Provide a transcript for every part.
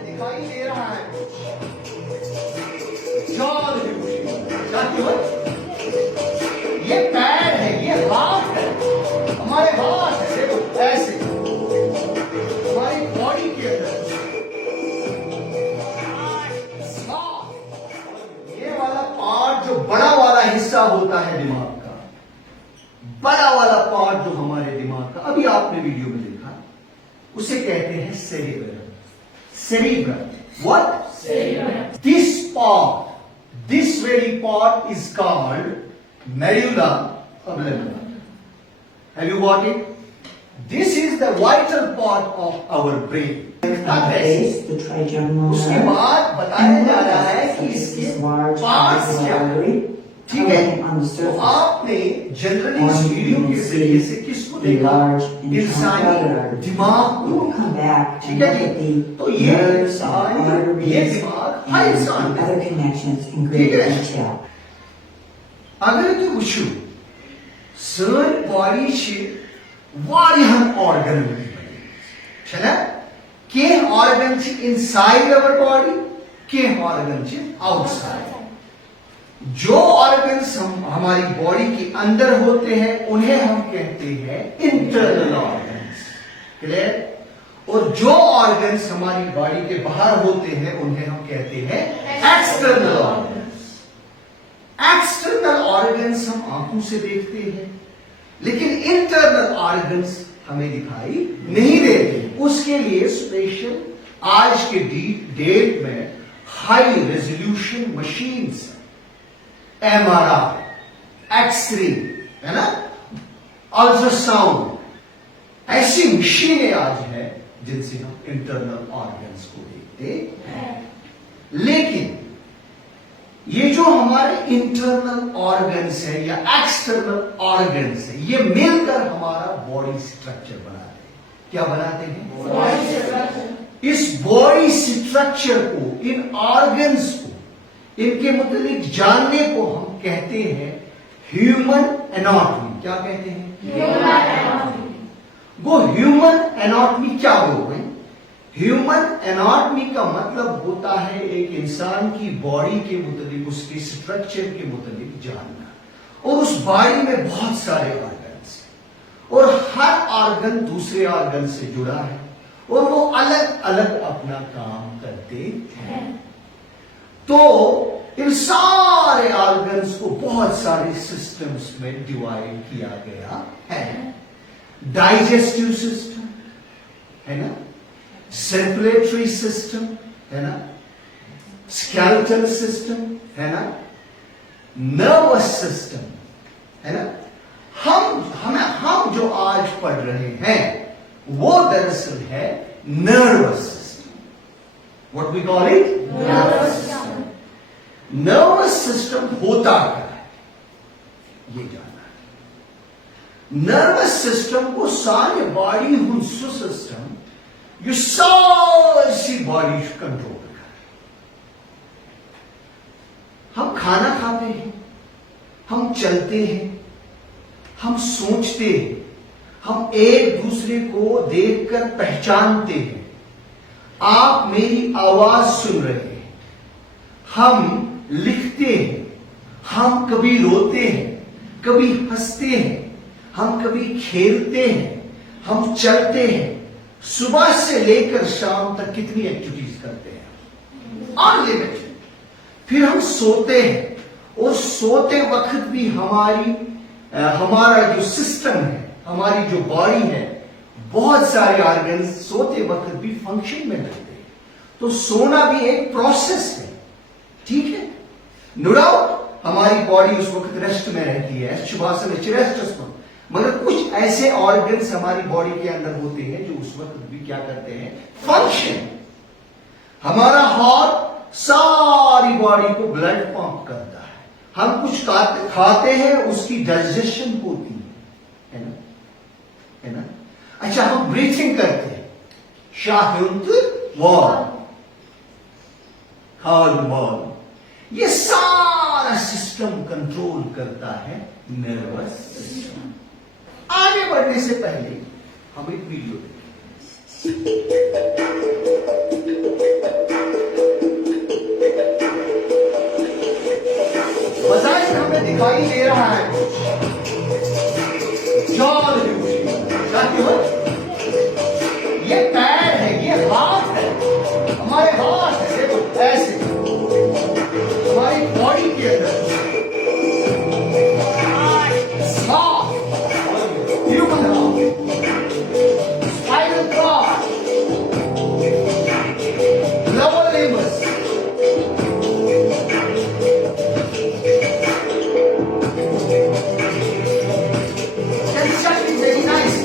दिखाई दे रहा है जान है क्या केवल ये पैर है, ये हाथ है, हमारे हाथ है, देखो ऐसे हमारी बॉडी के अंदर ये वाला पार्ट जो बड़ा वाला हिस्सा होता है दिमाग का, बड़ा वाला पार्ट जो हमारे दिमाग का, अभी आपने वीडियो में देखा, उसे कहते हैं cerebrum. Cerebrum. What? Cerebrum. This very part is called medulla oblongata. Have you got it? This is the vital part of our brain. The trigeminal उसके बाद बताया जा रहा है कि इसके पार्ट्स क्या हैं, ठीक है? तो आपने जनरली इस वीडियो के जरिए से किसको देखा? इंसानी दिमाग को, ठीक है जी? तो ये दिमाग हर इंसान का, ठीक है? अगर तू वुचू सर बॉडी छे वारियां ऑर्गन बने छना के ऑर्गन छे इनसाइड आवर बॉडी, के ऑर्गन छे आउटसाइड। जो ऑर्गन्स हमारी बॉडी के अंदर होते हैं उन्हें हम कहते हैं इंटरनल ऑर्गन्स, क्लियर? और जो ऑर्गन्स हमारी बॉडी के बाहर होते हैं उन्हें हम कहते हैं एक्सटर्नल ऑर्गन्स। एक्सटर्नल ऑर्गन्स हम आंखों से देखते हैं, लेकिन इंटरनल ऑर्गन्स हमें दिखाई नहीं देते। उसके लिए स्पेशल आज के डेट में high resolution machines, MRI, x-ray, है ना, अल्ट्रासाउंड, ऐसी मशीनें आज है जिनसे हम इंटरनल ऑर्गन्स को देखते हैं। लेकिन ये जो हमारे इंटरनल ऑर्गन्स है या एक्सटर्नल ऑर्गन्स है, ये मिलकर हमारा बॉडी स्ट्रक्चर बनाते हैं। क्या बनाते हैं? Body structure. इस बॉडी स्ट्रक्चर को, इन ऑर्गन्स को, इनके मुताबिक जानने को हम कहते हैं ह्यूमन एनाटॉमी। क्या कहते हैं? Human anatomy. वो ह्यूमन एनाटॉमी क्या बोल रहे हैं? ह्यूमन एनाटॉमी का मतलब होता है एक इंसान की बॉडी के मुताबिक, उसके स्ट्रक्चर के मुताबिक जानना। और उस बॉडी में बहुत सारे ऑर्गन्स हैं और हर ऑर्गन दूसरे ऑर्गन से जुड़ा है और वो अलग अलग अपना काम करते हैं। तो इन सारे ऑर्गन्स को बहुत सारे सिस्टम्स में डिवाइड किया गया है। डाइजेस्टिव सिस्टम है ना, सर्कुलेटरी सिस्टम है ना, स्केलेटल सिस्टम है ना, नर्वस सिस्टम है ना। हम जो आज पढ़ रहे हैं वो दरअसल है nervous system. What we call it? Nervous system. Nervous system होता क्या है ये जानना है। नर्वस सिस्टम को सारे बॉडी हुंसु सिस्टम ये सारी बॉडी कंट्रोल कर। हम खाना खाते हैं, हम चलते हैं, हम सोचते हैं, हम एक दूसरे को देखकर पहचानते हैं। आप मेरी आवाज सुन रहे हैं, हम लिखते हैं, हम कभी रोते हैं, कभी हंसते हैं, हम कभी खेलते हैं, हम चलते हैं। सुबह से लेकर शाम तक कितनी एक्टिविटीज करते हैं अनलिमिटेड। फिर हम सोते हैं और सोते वक्त भी हमारा जो सिस्टम है, हमारी जो बॉडी है, बहुत सारे ऑर्गन्स सोते वक्त भी फंक्शन में रहते हैं। तो सोना भी एक प्रोसेस है, ठीक है? नो डाउट हमारी बॉडी उस वक्त रेस्ट में रहती है, शुभासन रेस्ट, मगर कुछ ऐसे ऑर्गन्स हमारी बॉडी के अंदर होते हैं जो उस वक्त भी क्या करते हैं? फंक्शन। हमारा हार्ट सारी बॉडी को ब्लड पंप करता है। हम कुछ खाते हैं, उसकी डाइजेशन होती है ना, है ना? अच्छा, हम ब्रीथिंग करते हैं, शाहुंत वॉल, हाल वॉल, ये सारा सिस्टम कंट्रोल करता है नर्वस सिस्टम। आगे बढ़ने से पहले हम एक वीडियो देखें। ये पैर है, ये हाथ है, हमारे हाथ है, देखो ऐसे हमारी बॉडी के अंदर सांस, human heart, spinal cord, lower limbs, construction is very nice.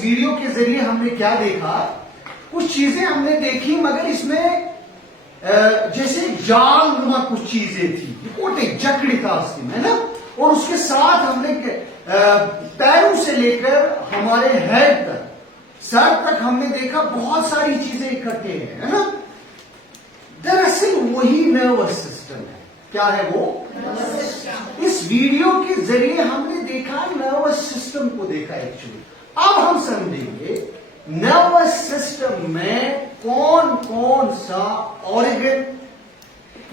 Video के जरिए हमने क्या देखा, कुछ चीजें हमने देखी मगर इसमें जैसे जाल नुमा कुछ चीजें थी, कोटे जकड़ी था उसमें, है ना। और उसके साथ हमने पैरों से लेकर हमारे हेड तक, सर तक हमने देखा बहुत सारी चीजें इकट्ठे हैं, है ना। दरअसल वही नर्वस सिस्टम है। क्या है वो? इस वीडियो के जरिए हमने देखा नर्वस सिस्टम को देखा एक्चुअली। अब हम समझेंगे नर्वस सिस्टम में कौन कौन सा ऑर्गन,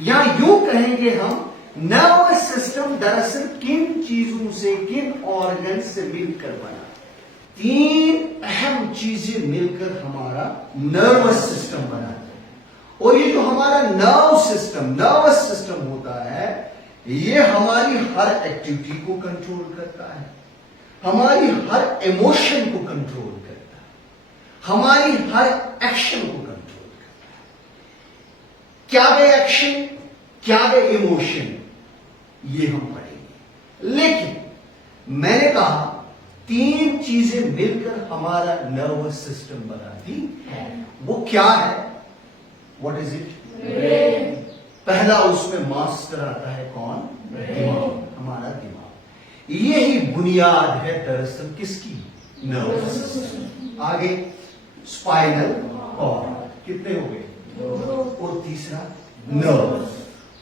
या यूं कहेंगे हम नर्वस सिस्टम दरअसल किन चीजों से, किन ऑर्गन से मिलकर बना। तीन अहम चीजें मिलकर हमारा नर्वस सिस्टम बना है। और ये जो हमारा नर्वस सिस्टम होता है, ये हमारी हर एक्टिविटी को कंट्रोल करता है, हमारी हर इमोशन को कंट्रोल करता है, हमारी हर एक्शन को कंट्रोल करता है। क्या वे एक्शन, क्या वे इमोशन, ये हम पढ़ेंगे। लेकिन मैंने कहा तीन चीजें मिलकर हमारा नर्वस सिस्टम बनाती है। वो क्या है? What is it? ब्रेन। पहला उसमें मास्टर आता है कौन? दिमाग, हमारा दिमाग। यही बुनियाद है दरअसल किसकी? Nervous system. आगे स्पाइनल कॉर्ड, कितने हो गए? और तीसरा नर्व।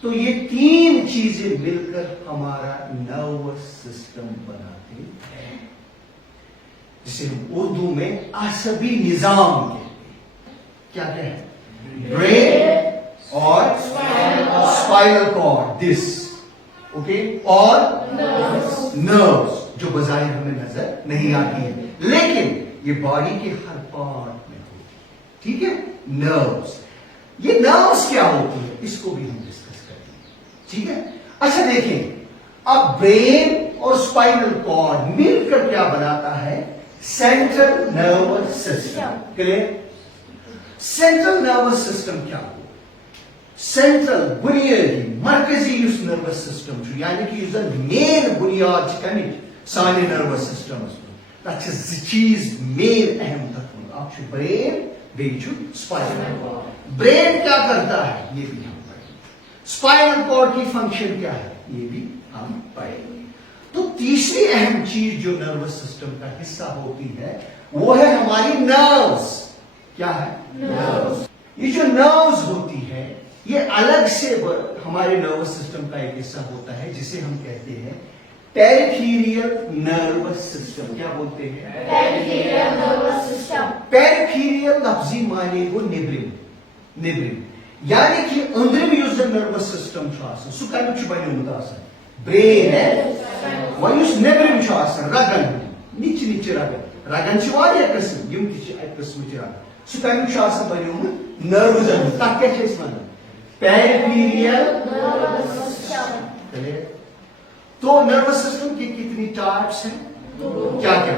तो ये तीन चीजें मिलकर हमारा नर्वस सिस्टम बनाते हैं, जिसे हम उर्दू में असबी निजाम कहते हैं। क्या क्या है? ब्रेन और स्पाइनल कॉर्ड, दिस, ओके, और नर्व्स जो बजाय हमें नजर नहीं आती है, लेकिन ये बॉडी के हर पार्ट में होती है। ठीक है, नर्व्स। ये नर्व्स क्या होती है, इसको भी हम डिस्कस करेंगे। ठीक है, अच्छा देखिए, अब ब्रेन और स्पाइनल कॉर्ड मिलकर क्या बनाता है? Central nervous system. Clear? Central nervous system क्या हो? सेंट्रल बुनियादी मरकजी युस नर्वस सिस्टम छु, यानी कि युस मेन बुनियाद च कमिच साने नर्वस सिस्टम तथ चीज मेन अहम तत्व आप ब्रेन बेचु स्पाइनल कॉर्ड। ब्रेन क्या करता है ये भी हम पढ़ेंगे, स्पाइनल कॉर्ड की फंक्शन क्या है ये भी हम पढ़ेंगे। तो तीसरी अहम चीज जो नर्वस सिस्टम का हिस्सा होती है वो है हमारी नर्व्स। क्या है? नर्व्स। ये जो नर्व्स होती है ये अलग से हमारे नर्वस सिस्टम का एक हिस्सा होता है, जिसे हम कहते हैं पेरिफेरियल नर्वस सिस्टम। क्या बोलते हैं? Peripheral nervous system. पेरिफेरियल लफ्जी माने वो निब्रिम, यानी कि अंदर युस नर्वस सिस्टम सह कमिक बन ब्रेन है, वन युस निब्रिम रगन निच निच रगन किस्म यम किस्म रगन सह कमिक बन नर्व तथ क्या पेरिफेरियल नर्वस सिस्टम। तो नर्वस सिस्टम की कितनी टाइप्स हैं? क्या क्या?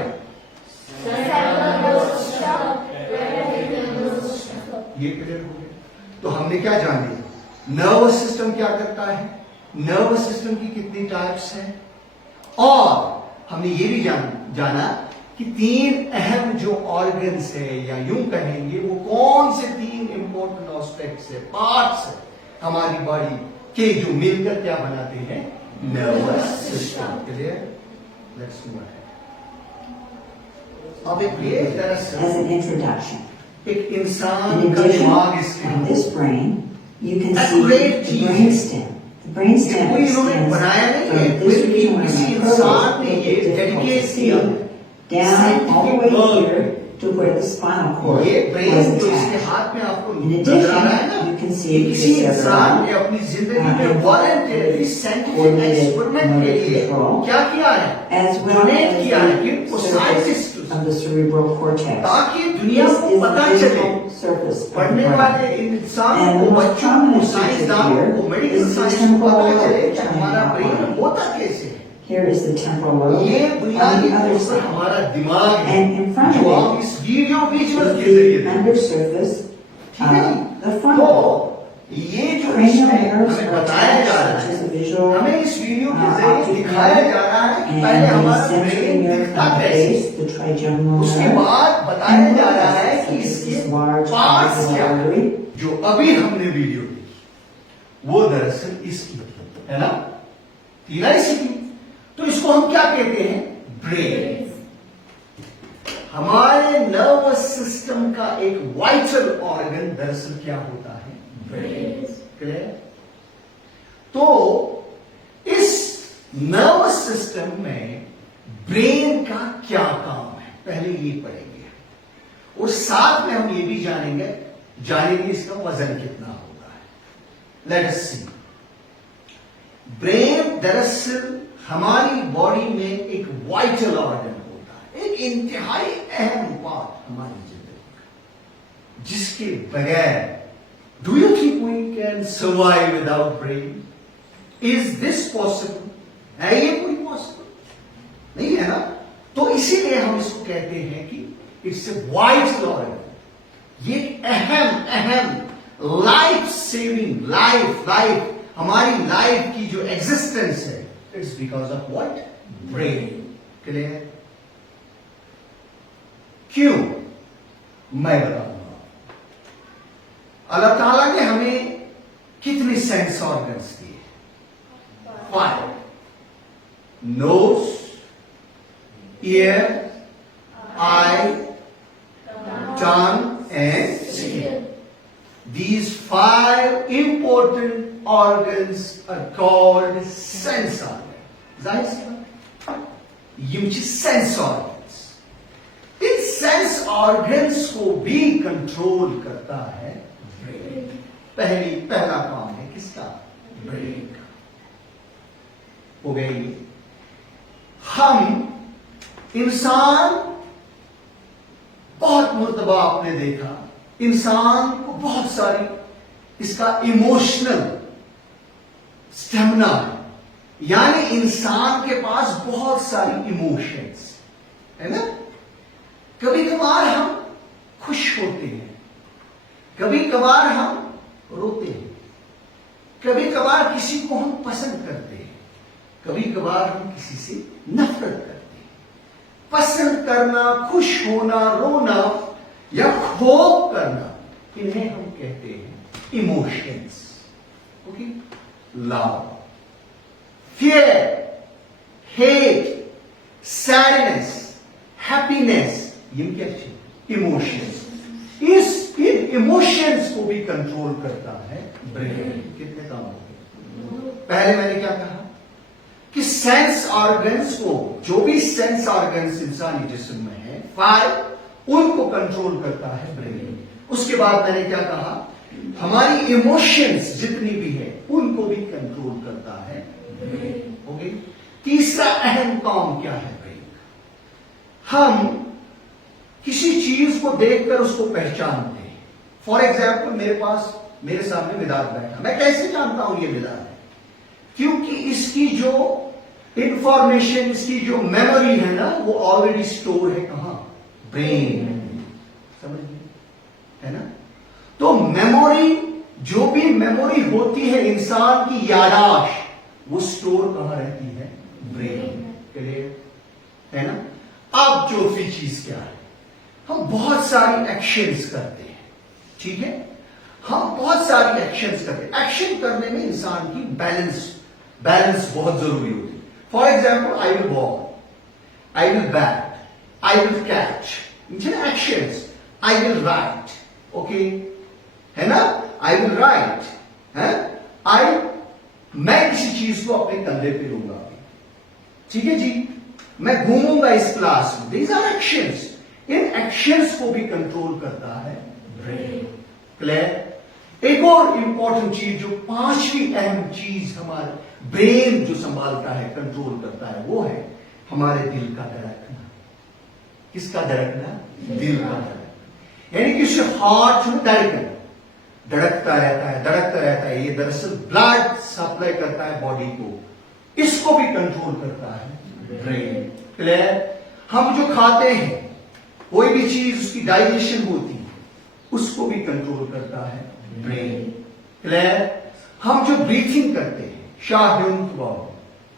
Central nervous system, peripheral nervous system. ये क्लियर हो गया। तो हमने क्या जान लिया? नर्वस सिस्टम क्या करता है, नर्वस सिस्टम की कितनी टाइप्स हैं, और हमने ये भी जाना कि तीन अहम जो ऑर्गन्स है, या यूं कहेंगे वो कौन से तीन इंपॉर्टेंट एस्पेक्ट्स है, पार्ट्स है हमारी बॉडी के, जो मिलकर क्या बनाते हैं? Nervous system. Clear? Let's move ahead. अब ये दरअसल As an introduction, एक in इंसान का दिमाग addition इसके on this brain, you can A see great the genius. brainstem. The brainstem कोई इन्होंने extends बनाया नहीं है, from this बल्कि region किसी around the इंसान ने purple ये with difficult dedicate to see, किया। down all the way Scientific here to where the spinal cord ये was ब्रेन जो इसके attached. हाथ में आपको In नजर आ रहा है addition, ना, you can see ये the किसी इंसान ने cerebellum, अपनी जिंदगी में वॉलंटरी साइंटिफिक coordinated एक्सपेरिमेंट के motor लिए control, क्या किया है, as well डोनेट as किया है कि the उनको surface scientist of the cerebral cortex. ताकि दुनिया This को is पता the चले, visible surface of the पढ़ने brain. वाले इंसानों And को, the most बच्चों को, prominent feature साइंसदानों here को, मेडिकल is the साइंस को temporal पता चले lobe कि showing हमारा ब्रेन outline. होता कैसे है। Here is the temporal lobe. ये On बुनियादी the other तौर पर side हमारा दिमाग है, And in front of जो it आप इस वीडियो विजुअल is के जरिए the देखें। undersurface ठीक है of ji? the frontal lobe. तो ये जो Cranial इसमें nerves हमें are बताया जा attached, रहा such as है, the visual, हमें इस वीडियो के optic जरिए दिखाया जा रहा है कि पहले and the हमारा sensory ब्रेन nerve दिखता from the कैसे, base, the trigeminal उसके nerve, बाद बताया and जा रहा है कि such as इसके this large पार्ट्स carotid क्या है। artery. जो अभी हमने वीडियो देखी वो दरअसल इसकी है ना, तीन ऐसी थी। तो इसको हम क्या कहते हैं, ब्रेन। हमारे नर्वस सिस्टम का एक वाइटल ऑर्गन दरअसल क्या होता है, ब्रेन। क्लियर? तो इस नर्वस सिस्टम में ब्रेन का क्या काम है, पहले ये पढ़ेंगे और साथ में हम ये भी जानेंगे इसका वजन कितना होता है। लेट अस सी। ब्रेन दरअसल हमारी बॉडी में एक वाइटल ऑर्गन होता है, एक इंतहाई अहम पार्ट हमारी जिंदगी का, जिसके बगैर do you think we can survive without brain? Is this possible? है ये कोई पॉसिबल नहीं है ना? तो इसीलिए हम इसको कहते हैं कि इट्स ए वाइटल ऑर्गन। ये अहम लाइफ सेविंग लाइफ हमारी लाइफ की जो एग्जिस्टेंस है, it's because of what, brain. Clear? क्यों, मैं बताऊंगा। अल्लाह ताला ने हमें कितने सेंस ऑर्गन्स दिए? 5। Nose, ear, eye, tongue and skin. These 5 important organs are called sense organs. जाहिर सी बात, ये sense organs. In sense organs को भी कंट्रोल करता है ब्रेन। पहला काम है किसका, ब्रेन का। हो गई। हम इंसान, बहुत मर्तबा आपने देखा, इंसान को बहुत सारी इसका इमोशनल स्टेमिना है, यानी इंसान के पास बहुत सारी इमोशंस है ना। कभी कभार हम खुश होते हैं, कभी कभार हम रोते हैं, कभी कभार किसी को हम पसंद करते हैं, कभी कभार हम किसी से नफरत करते हैं। पसंद करना, खुश होना, रोना या खोप करना, इन्हें हम कहते हैं emotions. Okay? Love, fear, hate, sadness, happiness, ये क्या चीज, इमोशंस। इन इमोशंस को भी कंट्रोल करता है ब्रेन। कितने काम हो गए? पहले मैंने क्या कहा कि सेंस ऑर्गन्स को, जो भी सेंस ऑर्गन्स इंसानी जिस्म में है 5, उनको कंट्रोल करता है ब्रेन। उसके बाद मैंने क्या कहा, हमारी इमोशंस जितनी भी है उनको भी कंट्रोल करता है ब्रेन। हो गई। तीसरा अहम काम क्या है ब्रेन का? हम किसी चीज को देखकर उसको पहचानते हैं। फॉर एग्जाम्पल, मेरे सामने मिदाद बैठा, मैं कैसे जानता हूं ये मिदाद है? क्योंकि इसकी जो इंफॉर्मेशन, इसकी जो मेमोरी है ना, वो ऑलरेडी स्टोर है कहां, ब्रेन। समझ गए है ना? तो मेमोरी, जो भी मेमोरी होती है इंसान की याददाश्त, वो स्टोर कहां रहती है, ब्रेन। क्लियर है ना? अब चौथी चीज क्या है, हम बहुत सारी एक्शंस करते हैं। ठीक है, हम बहुत सारी एक्शंस करते हैं। एक्शन करने में इंसान की बैलेंस बहुत जरूरी होती है। For example, I will walk, I will bat, I will catch, actions. I will write, okay है ना, आई विल राइट है, मैं किसी चीज को अपने कंधे पे लूंगा, ठीक है जी, मैं घूमूंगा इस क्लास में। These are actions. इन एक्शंस को भी कंट्रोल करता है ब्रेन। क्लियर? एक और इंपॉर्टेंट चीज जो पांचवी अहम चीज हमारे ब्रेन जो संभालता है, कंट्रोल करता है, वो है हमारे दिल का धड़कना। किसका धड़कना? दिल का धड़कना। यानी कि उससे हार्ट में धड़कन धड़कता रहता है, धड़कता रहता है। ये दरअसल ब्लड सप्लाई करता है बॉडी को, इसको भी कंट्रोल करता है ब्रेन। क्लियर? हम जो खाते हैं, कोई भी चीज उसकी डाइजेशन होती है, उसको भी कंट्रोल करता है ब्रेन। क्लियर? हम जो ब्रीथिंग करते हैं,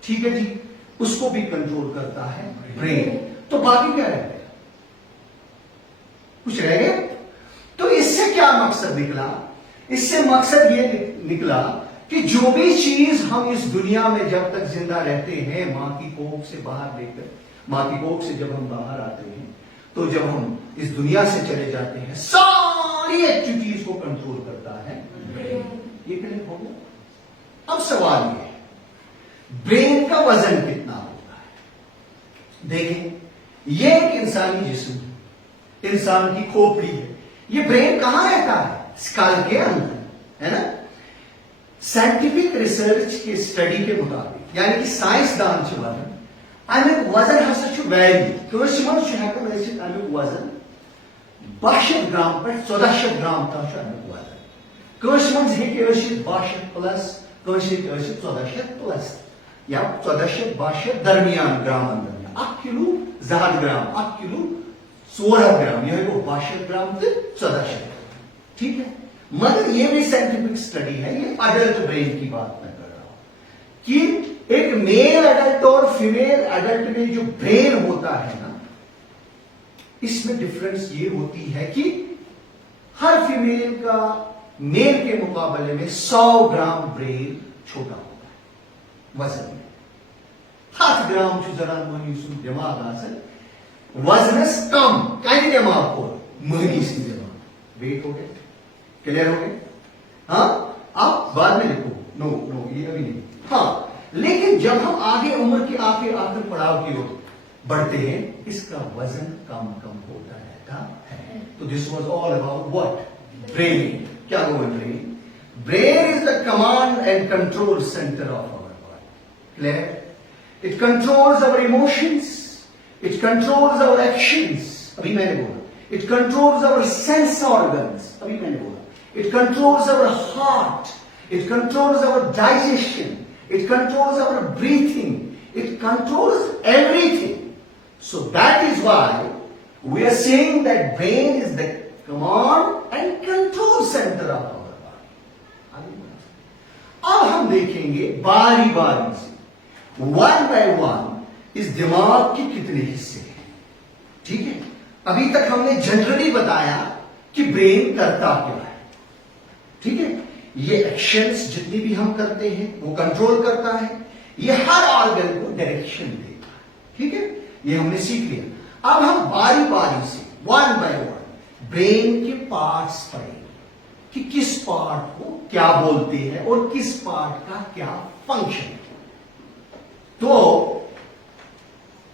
ठीक है जी, उसको भी कंट्रोल करता है ब्रेन। तो बाकी क्या रह गया? कुछ रह गया? तो इससे क्या मकसद निकला? इससे मकसद ये निकला कि जो भी चीज हम इस दुनिया में जब तक जिंदा रहते हैं, मां की कोख से बाहर लेकर, मां की कोख से जब हम बाहर आते हैं, तो जब हम इस दुनिया से चले जाते हैं, सारी एक्टिविटीज को कंट्रोल करता है ब्रेन। ये क्लियर हो गया? अब सवाल ये है, ब्रेन का वजन कितना होता है? देखें, ये एक इंसानी जिस्म, इंसान की खोपड़ी है। ये ब्रेन कहां रहता है? स्कल के अंदर, है ना? साइंटिफिक रिसर्च के स्टडी के मुताबिक, यानी कि साइंसदान छ वनान, अमिक वजन हसा छु वैरी, कस मन छु हेकन रसित अमिक वजन 1200 ग्राम पे 1400 ग्राम तक छु अमिक वजन। कस मन हेके रसित 1200 प्लस, कस हेके रसित 1400 प्लस, या 1400 1200 दरमियान ग्राम अंदर 1 किलो 1 ग्राम, 1 किलो 16 ग्राम, यह को 1200 ग्राम से 1400। ठीक है, मगर ये भी साइंटिफिक स्टडी है, ये अडल्ट ब्रेन की बात मैं कर रहा हूं कि एक मेल अडल्ट और फीमेल अडल्ट में जो ब्रेन होता है ना, इसमें डिफरेंस ये होती है कि हर फीमेल का मेल के मुकाबले में 100 ग्राम ब्रेन छोटा होता है वजन में। 7 ग्राम जो जरा महनी दिमाग आसन वजनस कम कहीं दिमाग को महनी सी दिमाग वेट हो गए। क्लियर हो गए? हाँ, आप बाद में लिखो, नो ये अभी नहीं। हाँ, लेकिन जब हम आगे उम्र के आखिर पड़ाव की ओर बढ़ते हैं, इसका वजन कम होता रहता है। तो this was all about what? Brain. क्या हुआ brain? Brain is the command and control centre of our body. Clear? It controls our emotions, it controls our actions, अभी मैंने बोला। It controls our sense organs, अभी मैंने बोला। It controls our heart. It controls our digestion. It controls our breathing. It controls everything. So that is why we are saying that brain is the command and control center of our body. अब हम देखेंगे बारी बारी से, one by one, इस दिमाग के कितने हिस्से हैं। ठीक है, अभी तक हमने जनरली बताया कि ब्रेन करता क्या है। ठीक है, ये एक्शंस जितनी भी हम करते हैं वो कंट्रोल करता है, ये हर ऑर्गन को डायरेक्शन देता है। ठीक है, ये हमने सीख लिया। अब हम बारी बारी से वन बाय वन ब्रेन के पार्ट्स पढ़ेंगे कि किस पार्ट को क्या बोलते हैं और किस पार्ट का क्या फंक्शन है। तो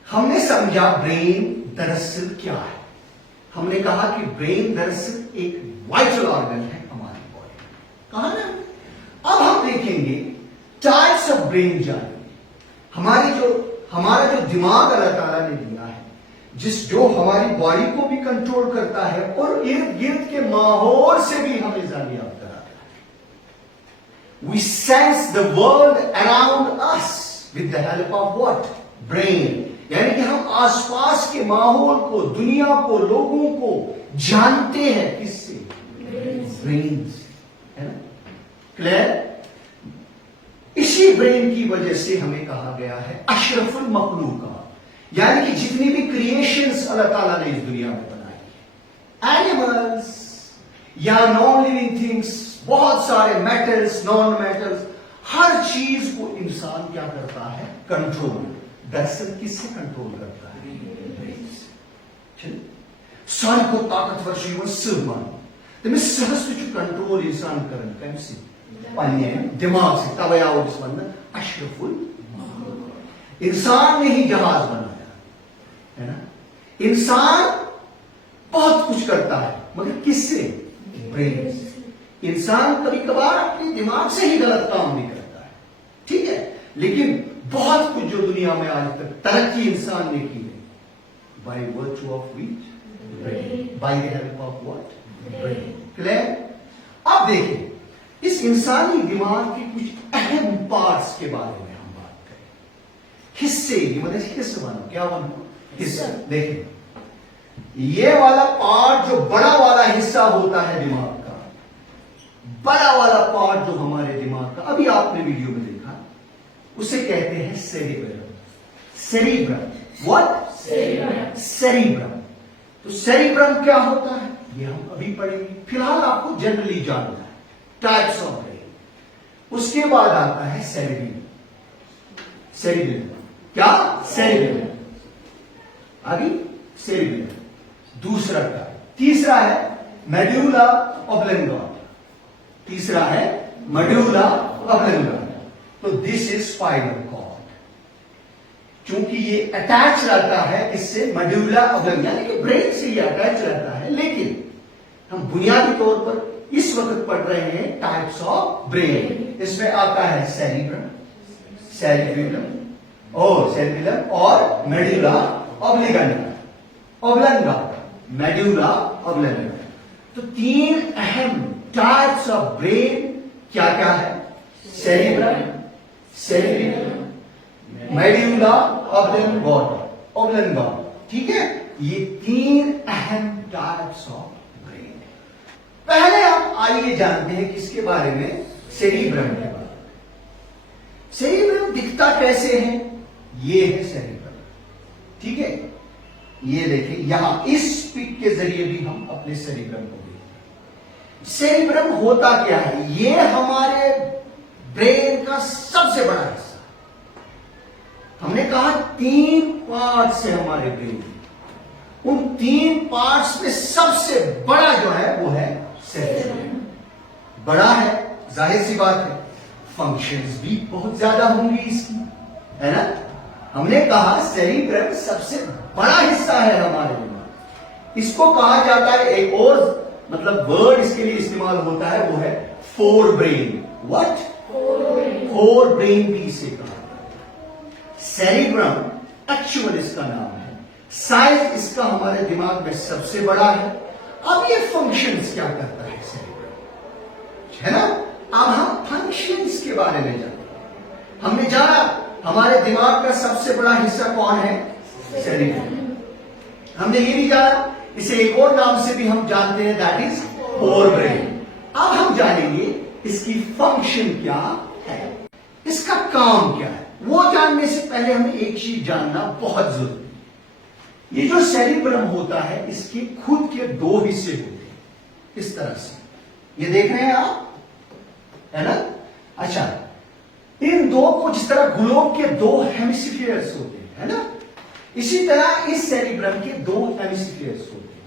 हमने समझा ब्रेन दरअसल क्या है। हमने कहा कि ब्रेन दरअसल एक वाइटल ऑर्गन है हमारी बॉडी में। कहा ना? अब हम देखेंगे टाइप्स ऑफ ब्रेन जानेंगे। हमारा जो दिमाग अल्लाह ताला ने दिया है, जो हमारी बॉडी को भी कंट्रोल करता है और इर्द गिर्द के माहौल से भी हमें जानियाब कराता है। We sense the world around us with the help of what? Brain. यानी कि हम आसपास के माहौल को, दुनिया को, लोगों को जानते हैं किससे? ब्रेन से, है ना? क्लियर? इसी ब्रेन की वजह से हमें कहा गया है अशरफुल मखलूकात, यानी कि जितनी भी क्रिएशंस अल्लाह ताला ने इस दुनिया में बनाई है, एनिमल्स या नॉन लिविंग थिंग्स, बहुत सारे मेटल्स, नॉन मेटल्स, हर चीज को इंसान क्या करता है? कंट्रोल। दरअसल किससे कंट्रोल करता है? ब्रेन से। सारी को ताकतवर जीवन सहमान तमिस सहस्त्र कंट्रोल इंसान करन कम से पन्ने दिमाग से। तब आओ इस वंदन अशरफुल इंसान ने ही जहाज बनाया, है ना? इंसान बहुत कुछ करता है, मगर किससे? ब्रेन से। इंसान कभी कभार अपने दिमाग से ही गलत काम भी करता है, ठीक है, लेकिन बहुत कुछ जो दुनिया में आज तक तरक्की इंसान ने की है, by virtue of which? Brain. By the help of what? Brain. Clear? अब देखिए, इस इंसानी दिमाग के कुछ अहम पार्ट्स के बारे में हम बात करें। हिस्से, मतलब हिस्से बनो, क्या बनो? हिस्सा। देखिए, ये वाला पार्ट जो बड़ा वाला हिस्सा होता है दिमाग का, बड़ा वाला पार्ट जो हमारे दिमाग का, अभी आपने वीडियो में देखा, उसे कहते हैं सेरिब्रम। Cerebrum, what? सेरिब्रम। तो सेरिब्रम क्या होता है ये हम अभी पढ़ेंगे, फिलहाल आपको जनरली जानना है टाइप्स ऑफ ब्रेन। उसके बाद आता है सेरिब्रम। सेरिब्रम क्या? सेरिब्रम। अभी सेरिब्रम दूसरा का। तीसरा है मेडुला ऑब्लंगोटा। तीसरा है मेडुला ऑब्लंगोटा। तो दिस इज स्पाइनल कॉर्ड। चूंकि ये अटैच रहता है इससे मेडुला ऑब्लंगोटा, यानी कि ब्रेन से ये अटैच रहता है, लेकिन हम बुनियादी तौर पर इस वक्त पढ़ रहे हैं टाइप्स ऑफ ब्रेन। इसमें आता है सेरिब्रम, सेरिब्रम और मेडुला ऑब्लिगेंटा, मेडुला ऑब्लिगेंटा। तो तीन अहम टाइप्स ऑफ ब्रेन क्या क्या है? सेरिब्रम, मेडुला ऑब्लिगेंटा, ठीक है। ये तीन अहम टाइप्स ऑफ ब्रेन है। पहले आप आइए जानते हैं किसके बारे में? सेरिब्रम के बारे में। सेरिब्रम दिखता कैसे है? ये है सेरिब्रम, ठीक है। ये देखिए, यहां इस पिक के जरिए भी हम अपने सेरिब्रम को देखते हैं। सेरिब्रम होता क्या है? ये हमारे ब्रेन का सबसे बड़ा हिस्सा। हमने कहा 3 पार्ट्स है हमारे ब्रेन। उन 3 पार्ट्स में सबसे बड़ा जो है वो है सेरिब्रम। बड़ा है, जाहिर सी बात है, फंक्शंस भी बहुत ज्यादा होंगी इसकी, है ना। हमने कहा सेरिब्रम सबसे बड़ा हिस्सा है हमारे दिमाग। इसको कहा जाता है, एक और मतलब वर्ड इसके लिए इस्तेमाल होता है, वो है fore brain. What? Fore brain भी इसे कहा जाता है। सेरिब्रम एक्चुअल इसका नाम है, साइज इसका हमारे दिमाग में सबसे बड़ा है। अब ये फंक्शंस क्या करता है सेरिब्रम, है ना। अब हम फंक्शंस के बारे में जानते हैं। हमने जाना हमारे दिमाग का सबसे बड़ा हिस्सा कौन है? सेरिब्रम। हमने ये भी जाना, इसे एक और नाम से भी हम जानते हैं, दैट इज फोर ब्रेन। अब हम जानेंगे इसकी फंक्शन क्या है, इसका काम क्या है। वो जानने से पहले हमें एक चीज जानना बहुत जरूरी है। ये जो सेरिब्रम होता है, इसके खुद के 2 हिस्से होते हैं, इस तरह से। ये देख रहे हैं आप, है ना। अच्छा, इन 2 को जिस तरह ग्लोब के 2 हेमिस्फीयर्स होते हैं, है ना, इसी तरह इस सेरिब्रम के 2 हेमिस्फीयर्स होते हैं,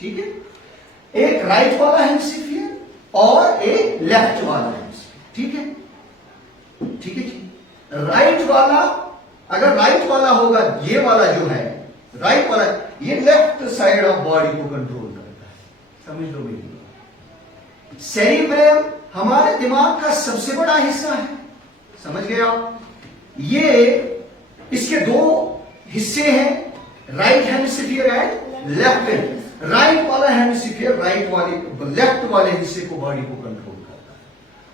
ठीक है। एक राइट वाला हेमिस्फीयर और एक लेफ्ट वाला हेमिस्फीयर, ठीक है, ठीक है जी। राइट वाला, अगर राइट वाला होगा, ये वाला जो है राइट वाला, ये लेफ्ट साइड ऑफ बॉडी को कंट्रोल करता है, समझ लो मेरी बात। सेरिब्रम हमारे दिमाग का सबसे बड़ा हिस्सा है, समझ गए आप। ये इसके 2 हिस्से हैं, right hemisphere and left hemisphere. Right वाला हेमिस्फीयर लेफ्ट वाले हिस्से को, बॉडी को कंट्रोल करता है,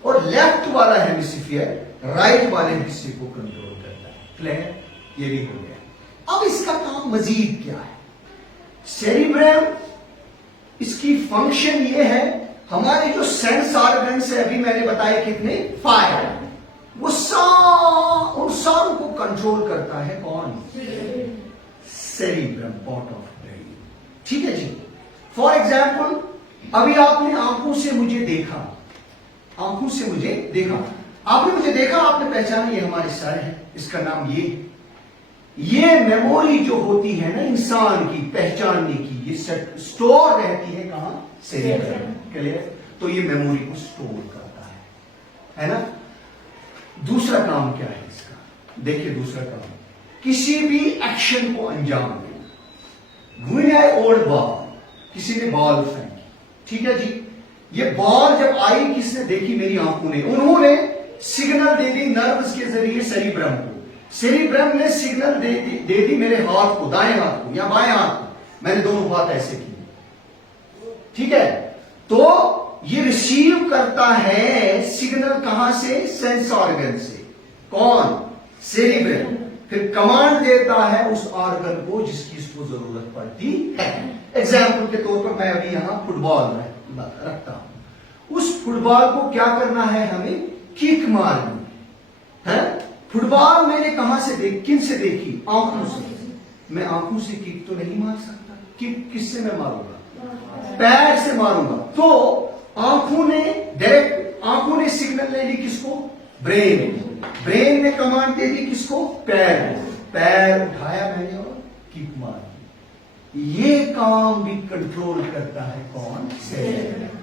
और लेफ्ट वाला हेमिस्फीयर राइट वाले हिस्से को कंट्रोल करता है। क्लियर? ये भी हो गया। अब इसका काम मजीद क्या है? सेरिब्रम, इसकी फंक्शन ये है, हमारे जो सेंस ऑर्गन्स है, अभी मैंने बताया कितने, 5, वो उन सारों को कंट्रोल करता है कौन? सेरिब्रम, पार्ट ऑफ ब्रेन, ठीक है जी। फॉर एग्जाम्पल, अभी आपने आंखों से मुझे देखा, आपने मुझे देखा, आपने पहचाना ये हमारे सर है, इसका नाम ये मेमोरी जो होती है ना इंसान की पहचानने की, ये स्टोर रहती है कहां? सेरिब्रम। क्लियर? तो ये मेमोरी को स्टोर करता है ना। दूसरा काम क्या है इसका? देखिए, दूसरा काम, किसी भी एक्शन को अंजाम देना। When I old boy, किसी ने बॉल फेंकी, ठीक है जी। ये बॉल जब आई, किसने देखी? मेरी आंखों ने। उन्होंने सिग्नल दे दी नर्व्स के जरिए सेरिब्रम को। सेरिब्रम ने सिग्नल दे दी मेरे हाथ को, दाएं हाथ को या बाएं हाथ को। मैंने दोनों हाथ ऐसे किए, ठीक है। तो ये रिसीव करता है सिग्नल कहां से? सेंस ऑर्गन से। कौन? सेरिब्रम। फिर कमांड देता है उस ऑर्गन को जिसकी इसको जरूरत पड़ती है। एग्जाम्पल के तौर पर मैं अभी यहां फुटबॉल रखता हूं। उस फुटबॉल को क्या करना है? हमें किक मारनी है। फुटबॉल मैंने कहां से किन से देखी? आंखों से। मैं आंखों से किक तो नहीं मार सकता। किक किससे मैं मारूंगा? पैर से मारूंगा। तो आंखों ने डायरेक्ट, आंखों ने सिग्नल ले ली किसको? ब्रेन। ब्रेन ने कमांड दे दी किसको? पैर को। पैर उठाया मैंने और किक मारी। ये काम भी कंट्रोल करता है कौन? सेरिब्रम।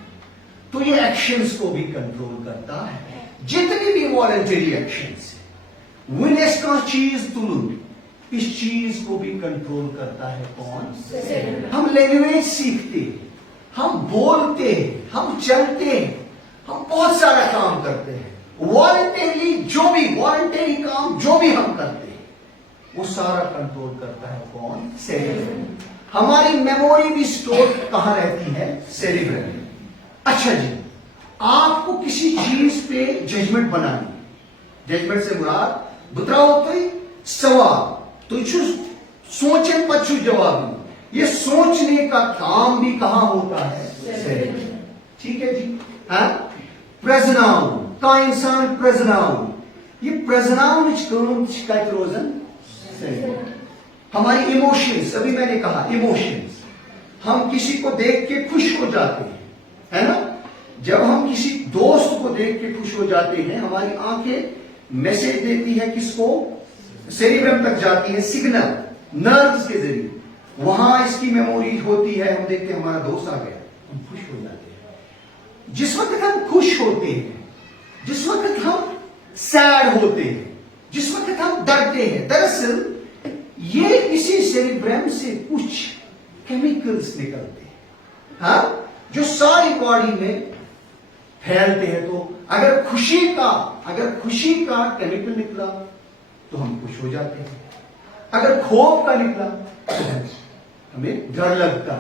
तो ये एक्शंस को भी कंट्रोल करता है, जितनी भी वॉलंटरी एक्शंस है। विनेस का चीज तुलू, इस चीज को भी कंट्रोल करता है कौन? सेरिब्रम। हम लैंग्वेज सीखते हैं, हम बोलते हैं, हम चलते हैं, हम बहुत सारा काम करते हैं। वॉलंटरी वॉलंटरी काम जो भी हम करते हैं वो सारा कंट्रोल करता है कौन? सेरिब्रम। हमारी मेमोरी भी स्टोर कहां रहती है? सेरिब्रम में। अच्छा जी, आपको किसी चीज पे जजमेंट बनानी। जजमेंट से मुराद बताओ तो सवाल तो सोचें पछु जवाब। ये सोचने का काम भी कहां होता है? सेरिब्रम। ठीक है जी। हाँ, प्रेजनाउन का इंसान प्रेजनाउन, ये प्रेजनाउन शिकायत रोजन सेरिब्रम। हमारी इमोशंस, अभी मैंने कहा इमोशंस, हम किसी को देख के खुश हो जाते हैं, है ना। जब हम किसी दोस्त को देख के खुश हो जाते हैं, हमारी आंखें मैसेज देती है किसको? सेरिब्रम तक जाती है, सिग्नल नर्व्स के जरिए। वहां इसकी मेमोरी होती है। हम देखते हैं हमारा दोस्त आ गया, हम खुश हो जाते हैं। जिस वक्त हम खुश होते हैं, जिस वक्त हम सैड होते हैं, जिस वक्त हम डरते हैं, दरअसल ये इसी सेरिब्रम से कुछ केमिकल्स निकलते हैं, हाँ, जो सारी बॉडी में फैलते हैं। तो अगर खुशी का केमिकल निकला तो हम खुश हो जाते हैं। अगर खौफ का निकला तो हमें डर लगता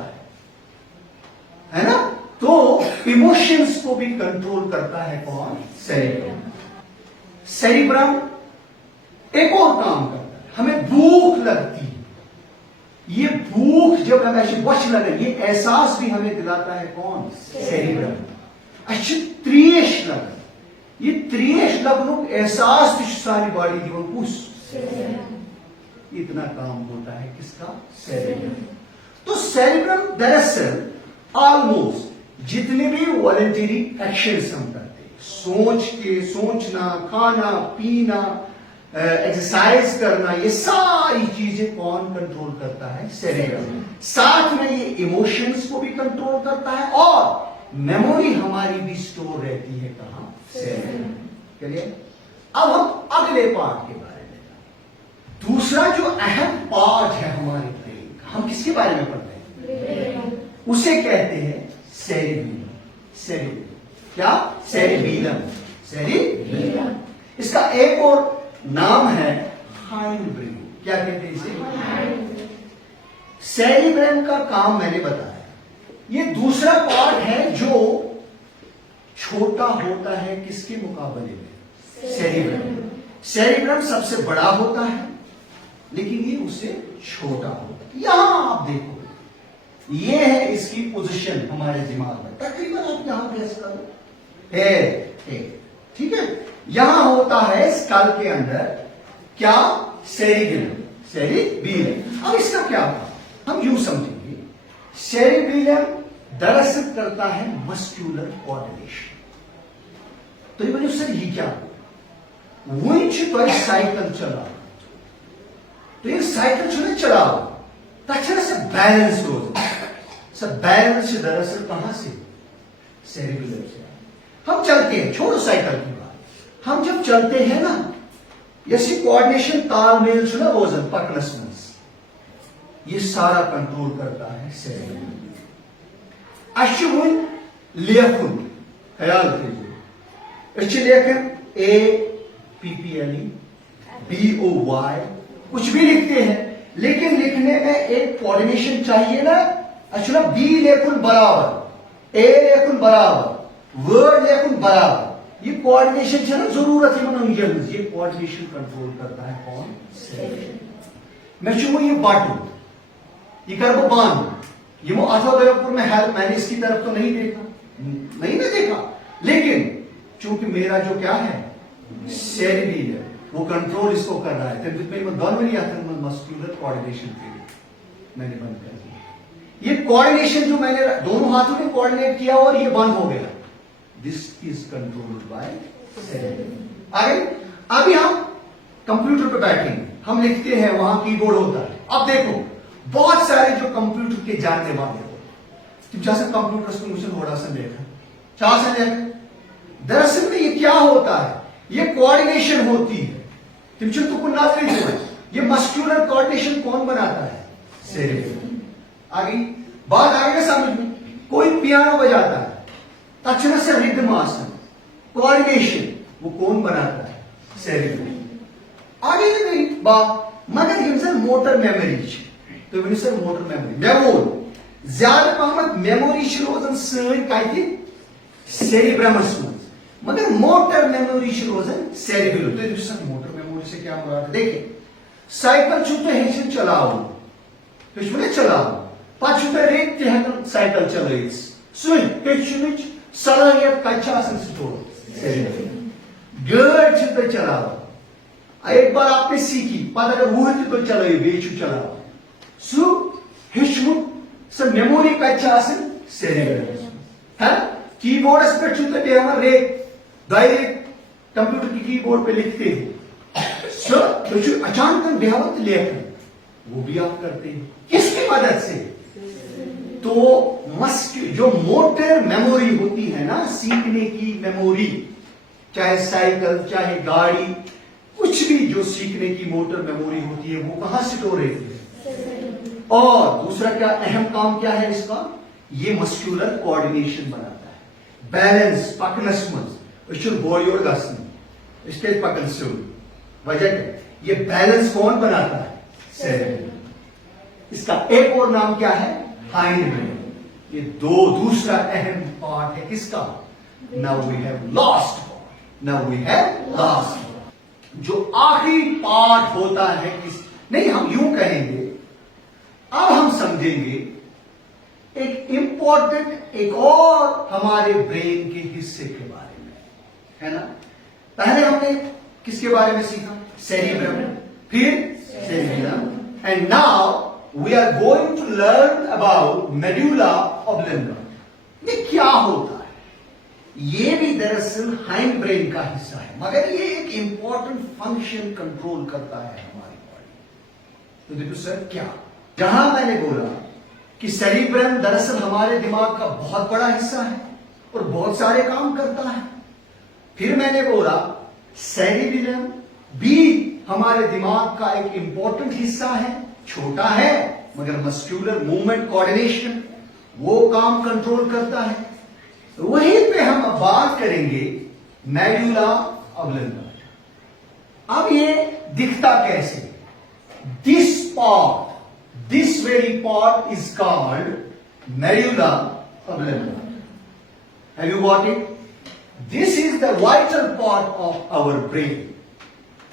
है ना। तो इमोशंस को भी कंट्रोल करता है कौन? सेरिब्रम। सेरिब्रम एक और काम करता है, हमें भूख लगती है। ये भूख जब हमें ऐसी बच लगे, ये एहसास भी हमें दिलाता है कौन? सेरिब्रम। अच्छी त्रियश लगन, ये त्रियश लगन एहसास सारी बॉडी जीवन इतना काम होता है किसका? सेरिब्रम। तो सेरिब्रम दरअसल ऑलमोस्ट जितने भी वॉलंटरी एक्शंस हम करते हैं, सोचना, खाना पीना, एक्सरसाइज करना, ये सारी चीजें कौन कंट्रोल करता है? सेरिब्रम। साथ में ये इमोशंस को भी कंट्रोल करता है और मेमोरी हमारी भी स्टोर रहती है कहां? सेरिब्रम। चलिए अब हम अगले पार्ट के बारे में, दूसरा जो अहम पार्ट है हमारे ब्रेन का, हम किसके बारे में पढ़ते हैं? उसे कहते हैं सेरिबेलम। सेरिबेलम क्या? सेरिबेलम। सेरिबेलम। इसका एक और नाम है हाइंड ब्रेन। क्या कहते हैं इसे? सेरिब्रम का काम मैंने बताया। ये दूसरा पार्ट है जो छोटा होता है किसके मुकाबले में? सेरिब्रम। सेरिब्रम सबसे बड़ा होता है लेकिन ये उससे छोटा होता है। यहां आप देखो, ये है इसकी पोजीशन हमारे दिमाग में। तकरीबन आप यहां गैस करो, ठीक है। यहां होता है स्कल के अंदर क्या? सेरिबेलम। सेरिबेलम। अब इसका क्या होगा? हम यूं समझेंगे, सेरिबेलम दरअसल करता है मस्क्यूलर कोऑर्डिनेशन। तो ये बोले सर ये क्या? वही साइकिल चला, तो ये साइकिल चलाओ तथा से बैलेंस हो जाए। बैलेंस दरअसल कहां से? सेरिबेलम से। हम चलते हैं, छोड़ो साइकिल की बात, हम जब चलते हैं ना, यसी कोऑर्डिनेशन तालमेल छुना वजन पकड़स, ये सारा कंट्रोल करता है सेरिबेलम। अशु वन लेखन ख्याल कीजिए लेखन APPLE BOY कुछ भी लिखते हैं, लेकिन लिखने में एक कोऑर्डिनेशन चाहिए ना। अच्छा B लेखन बराबर A लेखन बराबर वर्ड लेखन बराबर, ये कोऑर्डिनेशन है ना जरूरत है। ये कोऑर्डिनेशन कंट्रोल करता है कौन? मैं ये बाटू ये कर वो बांध ये वो अथवा तरफ में है, मैंने इसकी तरफ तो नहीं देखा, नहीं मैं देखा, लेकिन चूंकि मेरा जो क्या है सेरिब्रम वो कंट्रोल इसको कर रहा है, मस्कुलर कोऑर्डिनेशन के लिए मैंने बंद कर दिया। ये कोऑर्डिनेशन जो मैंने दोनों हाथों में कोऑर्डिनेट किया और ये बंद हो गया, this is controlled by cerebrum. आगे अभी हम कंप्यूटर पे बैठेंगे, हम लिखते हैं वहां कीबोर्ड होता है। अब देखो बहुत सारे जो कंप्यूटर के जानने वाले हो, तुम जैसे कंप्यूटर को मुझे थोड़ा सा देखा चार से देखा, दरअसल में ये क्या होता है, ये कोऑर्डिनेशन होती है। तुम तो को नाजरी जो है, ये मस्कुलर कोऑर्डिनेशन कौन बनाता है? सेरिब्रम। आगे बात आएगा समझ में, कोई पियानो बजाता है, तक्षण से रिदम आसन कोऑर्डिनेशन वो कौन बनाता है? सेरिब्रम। आगे गई बात, मगर ये मोटर मेमोरी तो मोटर मेमोरी मैं बोल ज्यादा पहमत मेमोरी रोजान सही सेरिब्रमस में, मगर मोटर मेमोरी रोजान सेरिब्रम। तो मोटर मेमोरी से क्या मुराद है? देखिए साइकिल छुपे हेचन चलाओ हेचुने चलाओ पा छुपे रेत ते हकन साइकिल चलाइस सुन हेचुनिच सलाहियत कच्चा आसन स्टोर सेरिब्रम। गाड़ी छुपे चलाओ एक बार आपने सीखी पता अगर वो तो चलाइए बेचू चलाओ सु हेचु स मेमोरी कच्चा आसन सेरिब्रम है। कीबोर्ड पे छुपे पे हम रे डायरेक्ट कंप्यूटर की कीबोर्ड पे लिखते हैं सो तो अचानक बेहद लेखन वो भी आप करते हैं किसकी मदद से? तो जो मोटर मेमोरी होती है ना, सीखने की मेमोरी, चाहे साइकिल चाहे गाड़ी कुछ भी जो सीखने की मोटर मेमोरी होती है वो कहां स्टोर रहती है। और दूसरा क्या अहम काम क्या है इसका? ये मस्कुलर कोऑर्डिनेशन बनाता है, बैलेंस पकनस मज बोर गसन इसके पकन से वजह ये बैलेंस कौन बनाता है? सेरिब्रम। इसका एक और नाम क्या है? Hind brain. ये दूसरा अहम पार्ट है किसका? नाउ वी हैव लास्ट जो आखिरी पार्ट होता है किस नहीं, हम यूं कहेंगे, अब हम समझेंगे एक इंपॉर्टेंट एक और हमारे ब्रेन के हिस्से के बारे में, है ना। पहले हमने किसके बारे में सीखा? सेरिब्रम, फिर cerebrum, and now we are going to learn about medulla oblongata. ये क्या होता है? ये भी दरअसल हाइंड ब्रेन का हिस्सा है, मगर ये एक इंपॉर्टेंट फंक्शन कंट्रोल करता है हमारी बॉडी। तो देखो सर क्या, जहां मैंने बोला कि सेरिब्रम दरअसल हमारे दिमाग का बहुत बड़ा हिस्सा है और बहुत सारे काम करता है, फिर मैंने बोला सेरिब्रम भी हमारे दिमाग का एक इंपॉर्टेंट हिस्सा है, छोटा है मगर मस्कुलर मूवमेंट कोऑर्डिनेशन वो काम कंट्रोल करता है। वहीं पे हम अब बात करेंगे मेडुला ऑब्लिंगम। अब ये दिखता कैसे? This very part is called medulla oblongata. Have you got it? This is the vital part of our brain.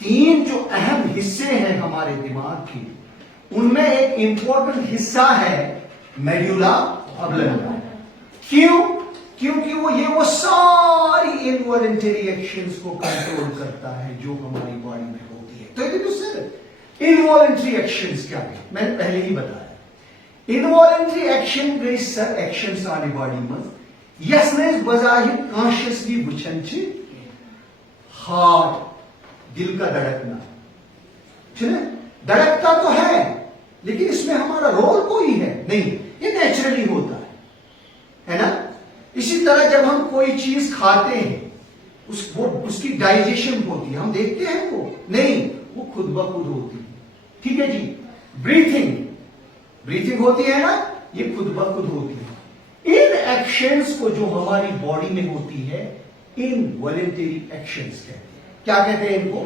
तीन जो अहम हिस्से हैं हमारे दिमाग के, उनमें एक इंपॉर्टेंट हिस्सा है मेडुला ऑब्लिंगम। क्यों? क्योंकि वो सारी इनवॉलेंटरी एक्शंस को कंट्रोल करता है जो हमारी बॉडी में होती है। तो देखो सर इनवॉलेंटरी एक्शंस क्या है, मैंने पहले ही बताया। इनवॉलेंटरी एक्शन गई सर एक्शंस आने बॉडी में यस बजाहिर कॉन्शियसली वुचन हार्ट, दिल का धड़कना, धड़कता तो है लेकिन इसमें हमारा रोल कोई है नहीं, ये नेचुरली होता है ना। इसी तरह जब हम कोई चीज खाते हैं उसकी डाइजेशन होती है, हम देखते हैं वो नहीं, वो खुद ब खुद होती है। ठीक है जी। ब्रीथिंग होती है ना, ये खुद ब खुद होती है। इन एक्शंस को जो हमारी बॉडी में होती है इनवॉलेंटरी एक्शंस कहते हैं। क्या कहते हैं इनको?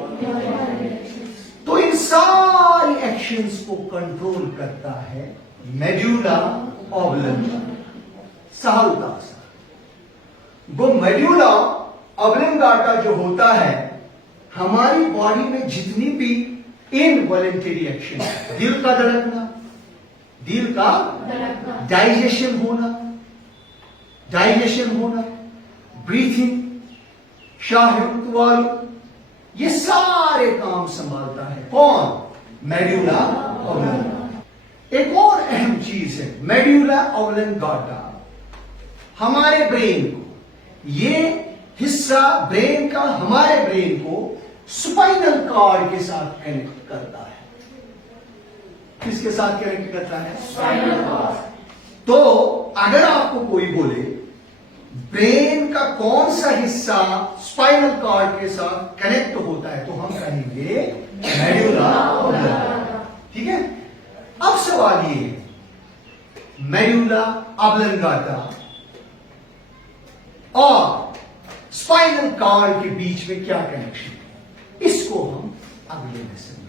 तो इन सारी एक्शंस को कंट्रोल करता है मेड्यूला ऑब्लंगाटा। साहुता वो मेड्यूला ऑब्लंगाटा जो होता है हमारी बॉडी में जितनी भी इनवॉलेंटरी एक्शन, दिल का धड़कना, दिल का डाइजेशन होना, ब्रीथिंग, शाहरुख वायु, ये सारे काम संभालता है कौन? Medulla oblongata. एक और अहम चीज है मेड्यूला ऑब्लंगाटा हमारे ब्रेन को, ये हिस्सा ब्रेन का हमारे ब्रेन को स्पाइनल कॉर्ड के साथ कनेक्ट करता है। किसके साथ कनेक्ट करता है? Spinal cord. तो अगर आपको कोई बोले ब्रेन का कौन सा हिस्सा स्पाइनल कॉर्ड के साथ कनेक्ट होता है, तो हम कहेंगे मेड्यूला ऑब्लंगाटा। ठीक है। अब सवाल ये है मेड्यूला ऑब्लंगाटा और स्पाइनल कॉर्ड के बीच में क्या कनेक्शन है, इसको हम अगले लेसन में